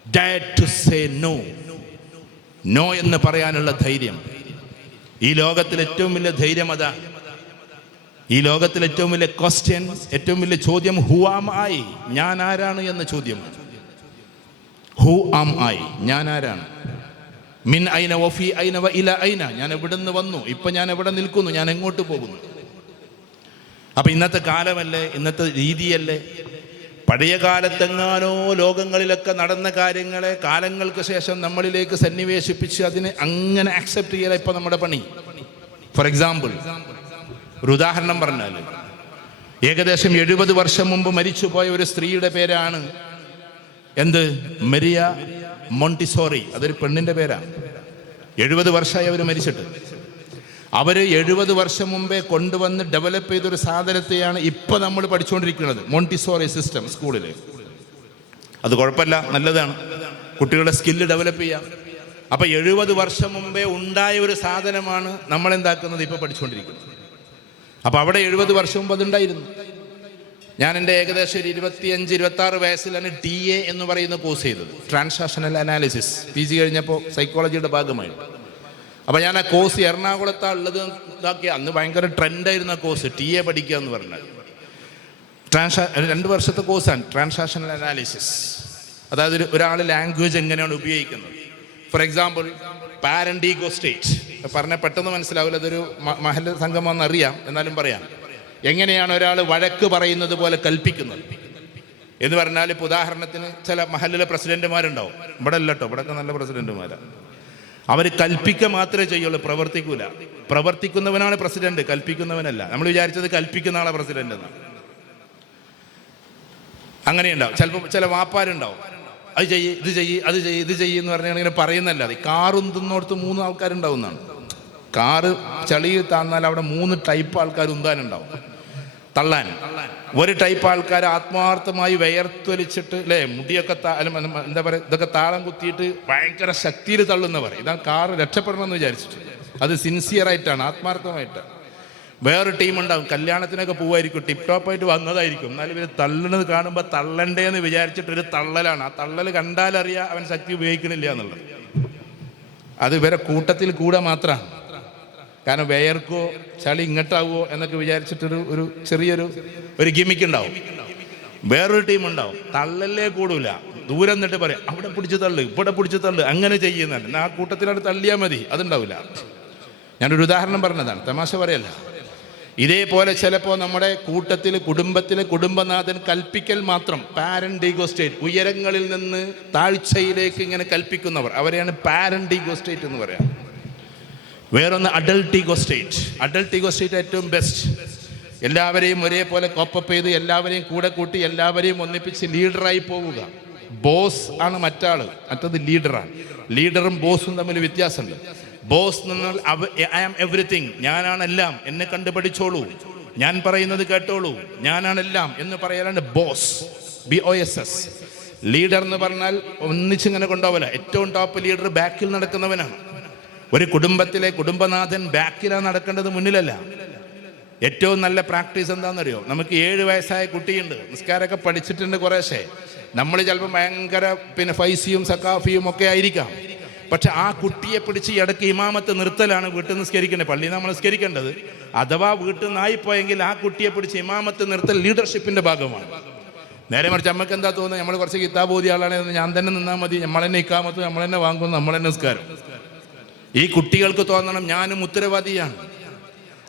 dare to say no, no എന്ന് പറയാനുള്ള ധൈര്യം. ഈ ലോകത്തിൽ ഏറ്റവും വലിയ ധൈര്യം അതാ. ഈ ലോകത്തിൽ ഏറ്റവും വലിയ ക്വസ്റ്റ്യൻ, ഏറ്റവും വലിയ ചോദ്യം ഹു ആം ഐ, ഞാൻ ആരാണ് എന്ന ചോദ്യമാണ്. ഹു ആം ഐ, ഞാൻ ആരാണ്? മിൻ ഐന വഫി ഐന വ ഇല ഐന, ഞാൻ എവിടെ നിന്ന് വന്നു, ഇപ്പൊ ഞാൻ എവിടെ നിൽക്കുന്നു, ഞാൻ എങ്ങോട്ട് പോകുന്നു. അപ്പൊ ഇന്നത്തെ കാലമല്ലേ, ഇന്നത്തെ രീതിയല്ലേ. പഴയ കാലത്തെങ്ങാനോ ലോകങ്ങളിലൊക്കെ നടന്ന കാര്യങ്ങളെ കാലങ്ങൾക്ക് ശേഷം നമ്മളിലേക്ക് സന്നിവേശിപ്പിച്ച് അതിനെ അങ്ങനെ അക്സെപ്റ്റ് ചെയ്യല ഇപ്പൊ നമ്മുടെ പണി. ഫോർ എക്സാമ്പിൾ, ഒരു ഉദാഹരണം പറഞ്ഞാൽ, ഏകദേശം 70 വർഷം മുമ്പ് മരിച്ചുപോയ ഒരു സ്ത്രീയുടെ പേരാണ് എന്ത്, മരിയ മോണ്ടിസോറി. അതൊരു പെണ്ണിന്റെ പേരാണ്. 70 വർഷമായി അവർ മരിച്ചിട്ട്. അവര് 70 വർഷം മുമ്പേ കൊണ്ടുവന്ന് ഡെവലപ്പ് ചെയ്തൊരു സാധനത്തെയാണ് ഇപ്പൊ നമ്മൾ പഠിച്ചുകൊണ്ടിരിക്കുന്നത്, മോണ്ടിസോറി സിസ്റ്റം സ്കൂളിൽ. അത് കുഴപ്പമില്ല, നല്ലതാണ്, കുട്ടികളുടെ സ്കില്ല് ഡെവലപ്പ് ചെയ്യാം. അപ്പൊ 70 വർഷം മുമ്പേ ഉണ്ടായ ഒരു സാധനമാണ് നമ്മൾ എന്താക്കുന്നത്, ഇപ്പൊ പഠിച്ചുകൊണ്ടിരിക്കുന്നത്. അപ്പൊ അവിടെ 70 വർഷം മുമ്പ് അതുണ്ടായിരുന്നു. ഞാൻ എൻ്റെ ഏകദേശം ഒരു 25-26 വയസ്സിലാണ് TA എന്ന് പറയുന്ന കോഴ്സ് ചെയ്തത്, ട്രാൻസാക്ഷണൽ അനാലിസിസ്. PG കഴിഞ്ഞപ്പോൾ സൈക്കോളജിയുടെ ഭാഗമായിട്ട്. അപ്പോൾ ഞാൻ ആ കോഴ്സ് എറണാകുളത്താണ് ഉള്ളത് ഇതാക്കി. അന്ന് ഭയങ്കര ട്രെൻഡായിരുന്ന കോഴ്സ് TA പഠിക്കുക എന്ന് പറഞ്ഞാൽ. 2 വർഷത്തെ കോഴ്സാണ് ട്രാൻസാക്ഷണൽ അനാലിസിസ്. അതായത് ഒരാൾ ലാംഗ്വേജ് എങ്ങനെയാണ് ഉപയോഗിക്കുന്നത്. For example, parent ego state പറഞ്ഞാൽ പെട്ടെന്ന് മനസ്സിലാവില്ല, അതൊരു മഹല്ല സംഗമമെന്ന് അറിയാം, എന്നാലും പറയാം. എങ്ങനെയാണ് ഒരാൾ വഴക്ക് പറയുന്നത് പോലെ കൽപ്പിക്കുന്നത് എന്ന് പറഞ്ഞാൽ, ഇപ്പോൾ ഉദാഹരണത്തിന് ചില മഹല്ലിലെ പ്രസിഡന്റുമാരുണ്ടാവും. ഇവിടെ അല്ല കേട്ടോ, ഇവിടെയൊക്കെ നല്ല പ്രസിഡന്റുമാരാണ്. അവർ കൽപ്പിക്കുക മാത്രമേ ചെയ്യുള്ളൂ, പ്രവർത്തിക്കൂല. പ്രവർത്തിക്കുന്നവനാണ് പ്രസിഡന്റ്, കൽപ്പിക്കുന്നവനല്ല. നമ്മൾ വിചാരിച്ചത് കൽപ്പിക്കുന്ന ആളെ പ്രസിഡന്റ് എന്നാണ്. അങ്ങനെയുണ്ടാവും. ചിലപ്പോൾ ചില വാപ്പാരുണ്ടാവും, അത് ചെയ്യ്, ഇത് ചെയ്യ്, അത് ചെയ്യ്, ഇത് ചെയ്യ് എന്ന് പറഞ്ഞാൽ ഇങ്ങനെ പറയുന്നല്ലാതെ. കാറും തിന്നോടത്ത് 3 ആൾക്കാരുണ്ടാവുന്നതാണ്. കാറ് ചളിയിൽ താന്നാൽ അവിടെ 3 ടൈപ്പ് ആൾക്കാർ ഉന്താനുണ്ടാവും, തള്ളാൻ. ഒരു ടൈപ്പ് ആൾക്കാർ ആത്മാർത്ഥമായി വിയർത്തൊലിച്ചിട്ട് അല്ലേ, മുടിയൊക്കെ എന്താ പറയുക, ഇതൊക്കെ താളം കുത്തിയിട്ട് ഭയങ്കര ശക്തിയിൽ തള്ളുന്നവർ. ഇതാണ് കാറ് രക്ഷപ്പെടണമെന്ന് വിചാരിച്ചിട്ട്. അത് സിൻസിയറായിട്ടാണ്, ആത്മാർത്ഥമായിട്ട്. വേറൊരു ടീമുണ്ടാവും, കല്യാണത്തിനൊക്കെ പോവായിരിക്കും, ടിപ് ടോപ്പായിട്ട് വന്നതായിരിക്കും, എന്നാലും ഇവർ തള്ളുന്നത് കാണുമ്പോൾ തള്ളണ്ടേന്ന് വിചാരിച്ചിട്ടൊരു തള്ളലാണ്. ആ തള്ളൽ കണ്ടാലറിയാം അവൻ ശക്തി ഉപയോഗിക്കണില്ല എന്നുള്ളത്. അത് ഇവരെ കൂട്ടത്തിൽ കൂടെ മാത്രമാണ്. കാരണം വേർക്കോ ചളി ഇങ്ങോട്ടാവുമോ എന്നൊക്കെ വിചാരിച്ചിട്ടൊരു ചെറിയൊരു ഗിമിക്ക് ഉണ്ടാവും. വേറൊരു ടീം ഉണ്ടാവും, തള്ളല്ലേ കൂടൂല, ദൂരം നിന്നിട്ട് പറയാം അവിടെ പിടിച്ച് തള്ളു, ഇവിടെ പിടിച്ച് തള്ളു, അങ്ങനെ ചെയ്യുന്നുണ്ട്. എന്നാൽ ആ കൂട്ടത്തിലവിടെ തള്ളിയാൽ മതി, അതുണ്ടാവില്ല. ഞാനൊരു ഉദാഹരണം പറഞ്ഞതാണ്, തമാശ പറയല്ല. ഇതേപോലെ ചിലപ്പോൾ നമ്മുടെ കൂട്ടത്തിൽ കുടുംബത്തിലെ കുടുംബനാഥൻ കൽപ്പിക്കൽ മാത്രം, പാരന്റ് ഈഗോ സ്റ്റേറ്റ്, ഉയരങ്ങളിൽ നിന്ന് താഴ്ചയിലേക്ക് ഇങ്ങനെ കൽപ്പിക്കുന്നവർ, അവരെയാണ് പാരന്റ് ഈഗോ സ്റ്റേറ്റ് എന്ന് പറയാം. വേറൊന്ന് adult ego state. Adult ego state ഏറ്റവും ബെസ്റ്റ്. എല്ലാവരെയും ഒരേപോലെ കോപ്പപ്പ് ചെയ്ത് എല്ലാവരെയും കൂടെ കൂട്ടി എല്ലാവരെയും ഒന്നിപ്പിച്ച് ലീഡറായി പോവുക. ബോസ് ആണ് മറ്റാൾ, മറ്റത് ലീഡറാണ്. ലീഡറും ബോസും തമ്മിൽ വ്യത്യാസമുണ്ട്. ബോസ് എന്നാൽ ഐ ആം എവറിത്തിങ്, ഞാനാണെല്ലാം, എന്നെ കണ്ടു പഠിച്ചോളൂ, ഞാൻ പറയുന്നത് കേട്ടോളൂ, ഞാനാണെല്ലാം എന്ന് പറയലാണ് ബോസ്, BOSS. ലീഡർ എന്ന് പറഞ്ഞാൽ ഒന്നിച്ചിങ്ങനെ കൊണ്ടുപോകല. ഏറ്റവും ടോപ്പ് ലീഡർ ബാക്കിൽ നടക്കുന്നവനാണ്. ഒരു കുടുംബത്തിലെ കുടുംബനാഥൻ ബാക്കിലാണ് നടക്കേണ്ടത്, മുന്നിലല്ല. ഏറ്റവും നല്ല പ്രാക്ടീസ് എന്താണെന്നറിയോ? നമുക്ക് 7 വയസ്സായ കുട്ടിയുണ്ട്, നിസ്കാരമൊക്കെ പഠിച്ചിട്ടുണ്ട് കുറേശ്ശെ. നമ്മൾ ചിലപ്പോൾ ഭയങ്കര ഫൈസിയും സക്കാഫിയും ഒക്കെ ആയിരിക്കാം. പക്ഷെ ആ കുട്ടിയെ പിടിച്ച് ഇടയ്ക്ക് ഇമാമത്ത് നിർത്തലാണ് വീട്ടിൽ നിസ്കരിക്കേണ്ടത്. പള്ളിയിൽ നമ്മൾ നിസ്കരിക്കേണ്ടത്. അഥവാ വീട്ടിൽ നിന്നായിപ്പോയെങ്കിൽ ആ കുട്ടിയെ പിടിച്ച് ഇമാമത്ത് നിർത്തൽ ലീഡർഷിപ്പിൻ്റെ ഭാഗമാണ്. നേരെ മറിച്ച് നമുക്ക് എന്താ തോന്നുന്നത്? നമ്മൾ കുറച്ച് കിതാബ് ഓതിയ ആളാണെന്ന് ഞാൻ തന്നെ നിന്നാൽ മതി, നമ്മൾ തന്നെ ഇക്കാമത്ത് നമ്മൾ തന്നെ വാങ്ങുന്നു, നമ്മൾ തന്നെ നിസ്കാരം. ഈ കുട്ടികൾക്ക് തോന്നണം ഞാനും ഉത്തരവാദിയാണ്.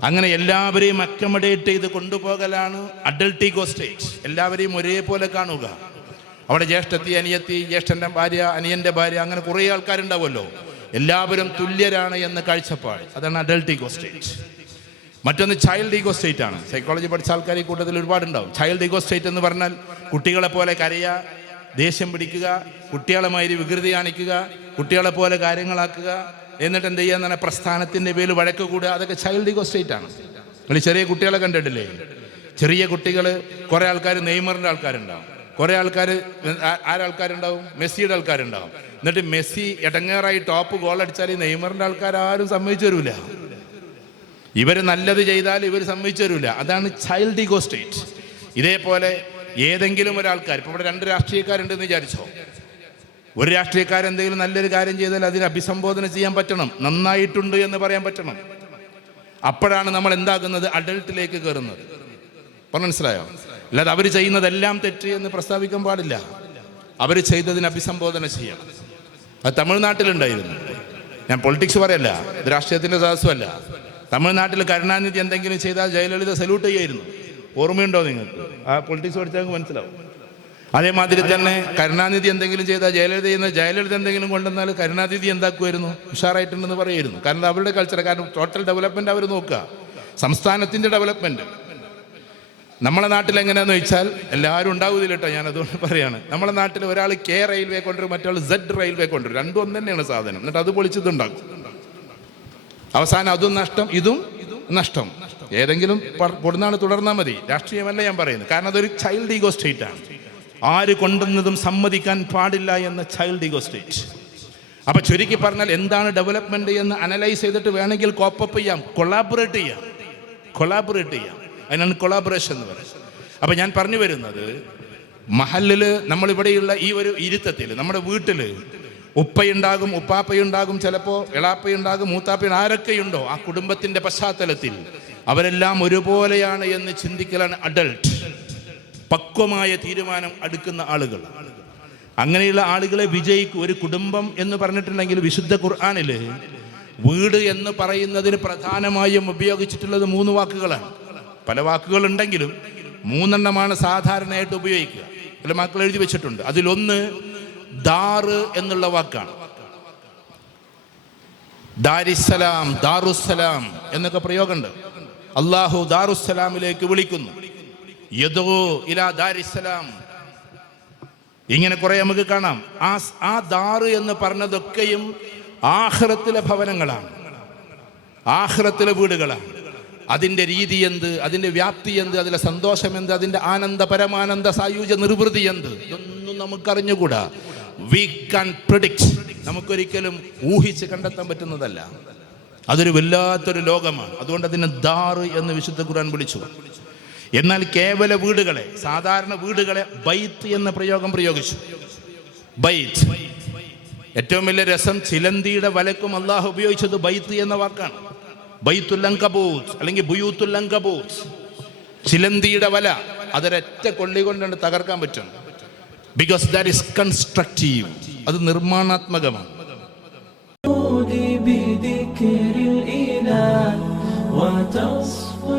അങ്ങനെ എല്ലാവരെയും അക്കമഡേറ്റ് ചെയ്ത് കൊണ്ടുപോകലാണ് അഡൾട്ട് ഈഗോ സ്റ്റേറ്റ്. എല്ലാവരെയും ഒരേപോലെ കാണുക. അവിടെ ജ്യേഷ്ഠത്തി, അനിയത്തി, ജ്യേഷ്ഠൻ്റെ ഭാര്യ, അനിയൻ്റെ ഭാര്യ, അങ്ങനെ കുറേ ആൾക്കാരുണ്ടാവുമല്ലോ. എല്ലാവരും തുല്യരാണ് എന്ന കാഴ്ചപ്പാട്, അതാണ് അഡൾട്ട് ഈഗോ സ്റ്റേറ്റ്. മറ്റൊന്ന് ചൈൽഡ് ഈഗോ സ്റ്റേറ്റ് ആണ്. സൈക്കോളജി പഠിച്ച ആൾക്കാർ ഈ കൂട്ടത്തിൽ ഒരുപാടുണ്ടാവും. ചൈൽഡ് ഈഗോ സ്റ്റേറ്റ് എന്ന് പറഞ്ഞാൽ കുട്ടികളെ പോലെ കരയുക, ദേഷ്യം പിടിക്കുക, കുട്ടികളെമാതിരി വികൃതി കാണിക്കുക, കുട്ടികളെ പോലെ കാര്യങ്ങളാക്കുക, എന്നിട്ട് എന്ത് ചെയ്യാന്നാണ് പ്രസ്ഥാനത്തിൻ്റെ പേരിൽ വഴക്ക് കൂടുക. അതൊക്കെ ചൈൽഡ് ഈഗോ സ്റ്റേറ്റ് ആണ്. നിങ്ങൾ ചെറിയ കുട്ടികളെ കണ്ടിട്ടില്ലേ? ചെറിയ കുട്ടികൾ, കുറേ ആൾക്കാർ നെയ്മറിൻ്റെ ആൾക്കാരുണ്ടാവും, കുറേ ആൾക്കാർ ആരാൾക്കാരുണ്ടാവും, മെസ്സിയുടെ ആൾക്കാരുണ്ടാവും. എന്നിട്ട് മെസ്സി ഇടങ്ങേറായി ടോപ്പ് ഗോൾ അടിച്ചാൽ ഈ നെയ്മറിൻ്റെ ആൾക്കാർ ആരും സമ്മതിച്ചു തരൂല. ഇവർ നല്ലത് ചെയ്താൽ ഇവർ സമ്മതിച്ചു തരൂല. അതാണ് ചൈൽഡ് ഈഗോ സ്റ്റേറ്റ്. ഇതേപോലെ ഏതെങ്കിലും ഒരാൾക്കാർ, ഇപ്പോൾ ഇവിടെ 2 രാഷ്ട്രീയക്കാരുണ്ടെന്ന് വിചാരിച്ചോ, ഒരു രാഷ്ട്രീയക്കാരെന്തെങ്കിലും നല്ലൊരു കാര്യം ചെയ്താൽ അതിനെ അഭിസംബോധന ചെയ്യാൻ പറ്റണം, നന്നായിട്ടുണ്ട് എന്ന് പറയാൻ പറ്റണം. അപ്പോഴാണ് നമ്മൾ എന്താകുന്നത്? അഡൾട്ടിലേക്ക് കയറുന്നത്. മനസ്സിലായോ? അല്ലാതെ അവർ ചെയ്യുന്നതെല്ലാം തെറ്റ് എന്ന് പ്രസ്താവിക്കാൻ പാടില്ല. അവർ ചെയ്തതിന് അഭിസംബോധന ചെയ്യണം. അത് തമിഴ്നാട്ടിലുണ്ടായിരുന്നു. ഞാൻ പൊളിറ്റിക്സ് പറയല്ല, ഇത് രാഷ്ട്രീയത്തിൻ്റെ സദസ്സുമല്ല. തമിഴ്നാട്ടിൽ കരുണാനിധി എന്തെങ്കിലും ചെയ്താൽ ജയലളിത സല്യൂട്ട് ചെയ്യായിരുന്നു. ഓർമ്മയുണ്ടോ നിങ്ങൾക്ക്? ആ പൊളിറ്റിക്സ് പഠിച്ചാൽ മനസ്സിലാവും. അതേമാതിരി തന്നെ കരുണാനിധി എന്തെങ്കിലും ചെയ്താൽ ജയലളിത എന്തെങ്കിലും കൊണ്ടുവന്നാൽ കരുണാനിധി എന്താക്കുമായിരുന്നു? ഉഷാറായിട്ടുണ്ടെന്ന് പറയുമായിരുന്നു. കാരണം അവരുടെ കൾച്ചർ, കാരണം ടോട്ടൽ ഡെവലപ്മെൻറ്റ് അവർ നോക്കുക, സംസ്ഥാനത്തിൻ്റെ ഡെവലപ്മെൻറ്റ്. നമ്മളെ നാട്ടിൽ എങ്ങനെയാണെന്ന് വെച്ചാൽ എല്ലാവരും ഉണ്ടാവുന്നില്ല കേട്ടോ, ഞാൻ അതുകൊണ്ട് പറയാണ്. നമ്മളെ നാട്ടിൽ ഒരാൾ K റെയിൽവേ കൊണ്ടുവരും, മറ്റൊരാൾ Z റെയിൽവേ കൊണ്ടുവരും. രണ്ടും ഒന്ന് തന്നെയാണ് സാധനം. എന്നിട്ട് അത് പൊളിച്ചതുണ്ടാക്കും. അവസാനം അതും നഷ്ടം, ഇതും നഷ്ടം. ഏതെങ്കിലും കൊടുന്നാണ് തുടർന്നാൽ മതി. രാഷ്ട്രീയമല്ല ഞാൻ പറയുന്നത്. കാരണം അതൊരു ചൈൽഡ് ഈഗോ സ്റ്റേറ്റ് ആണ്. ആര് കൊണ്ടുവന്നതും സമ്മതിക്കാൻ പാടില്ല എന്ന ചൈൽഡ് ഈഗോ സ്റ്റേറ്റ്. അപ്പം ചുരുക്കി പറഞ്ഞാൽ എന്താണ് ഡെവലപ്മെൻറ്റ് എന്ന് അനലൈസ് ചെയ്തിട്ട് വേണമെങ്കിൽ കോപ്പപ്പ് ചെയ്യാം, കൊളാബറേറ്റ് ചെയ്യാം. അതിനാണ് കൊളാബറേഷൻ എന്ന് പറയുന്നത്. അപ്പം ഞാൻ പറഞ്ഞു വരുന്നത്, മഹല്ലിൽ നമ്മളിവിടെയുള്ള ഈ ഒരു ഇരുത്തത്തിൽ, നമ്മുടെ വീട്ടിൽ ഉപ്പയുണ്ടാകും, ഉപ്പാപ്പയുണ്ടാകും, ചിലപ്പോൾ എളാപ്പയുണ്ടാകും, മൂത്താപ്പയുണ്ട്, ആരൊക്കെയുണ്ടോ ആ കുടുംബത്തിൻ്റെ പശ്ചാത്തലത്തിൽ അവരെല്ലാം ഒരുപോലെയാണ് എന്ന് ചിന്തിക്കലാണ് അഡൾട്ട്. പക്വമായ തീരുമാനം എടുക്കുന്ന ആളുകൾ. അങ്ങനെയുള്ള ആളുകളെ വിജയിക്കും. ഒരു കുടുംബം എന്ന് പറഞ്ഞിട്ടുണ്ടെങ്കിൽ വിശുദ്ധ ഖുർആനിൽ വീട് എന്ന് പറയുന്നതിന് പ്രധാനമായും ഉപയോഗിച്ചിട്ടുള്ളത് 3 വാക്കുകളാണ്. പല വാക്കുകളുണ്ടെങ്കിലും 3 സാധാരണയായിട്ട് ഉപയോഗിക്കുക. പല വാക്കുകൾ എഴുതി വെച്ചിട്ടുണ്ട്. അതിലൊന്ന് ദാറ് എന്നുള്ള വാക്കാണ്. ദാരിസ്സലാം, ദാറുസ്സലാം എന്നൊക്കെ പ്രയോഗമുണ്ട്. അള്ളാഹു ദാറുസ്സലാമിലേക്ക് വിളിക്കുന്നു. യദൂ ഇലാ ദാരിസ്സലാം, ഇങ്ങനെ കുറെ നമുക്ക് കാണാം. ആ ദാറ് എന്ന് പറഞ്ഞതൊക്കെയും ആഖിറത്തിലെ ഭവനങ്ങളാണ്, ആഖിറത്തിലെ വീടുകളാണ്. അതിൻ്റെ രീതി എന്ത്, അതിൻ്റെ വ്യാപ്തി എന്ത്, അതിലെ സന്തോഷം എന്ത്, അതിൻ്റെ ആനന്ദ പരമാനന്ദ സായുജ്യ നിർവൃതി എന്ത്, ഇതൊന്നും നമുക്കറിഞ്ഞുകൂടാ. വി കാൻ പ്രിഡിക്റ്റ്, നമുക്കൊരിക്കലും ഊഹിച്ച് കണ്ടെത്താൻ പറ്റുന്നതല്ല. അതൊരു വല്ലാത്തൊരു ലോകമാണ്. അതുകൊണ്ട് അതിനെ ദാറ് എന്ന് വിശുദ്ധ ഖുർആൻ വിളിച്ചു. എന്നാൽ കേവല വീടുകളെ, സാധാരണ വീടുകളെ ബൈത്ത് എന്ന പ്രയോഗം പ്രയോഗിച്ചു. ബൈത്ത്. ഏറ്റവും വലിയ രസം, ചിലന്തിയുടെ വലക്കും അള്ളാഹു ഉപയോഗിച്ചത് ബൈത്ത് എന്ന വാക്കാണ്. ബൈത്തുൽ അങ്കബൂത്ത് അല്ലെങ്കിൽ ബുയൂത്തുൽ അങ്കബൂത്ത്, ചിലന്തിയുടെ വല. അതൊരൊറ്റ കൊള്ളി കൊണ്ടുകൊണ്ട് തകർക്കാൻ പറ്റും. ബിക്കോസ് ദാറ്റ് ഈസ് കൺസ്ട്രക്റ്റീവ്, അത് നിർമ്മാണാത്മകമാണ്. بذكر الإله وتصفو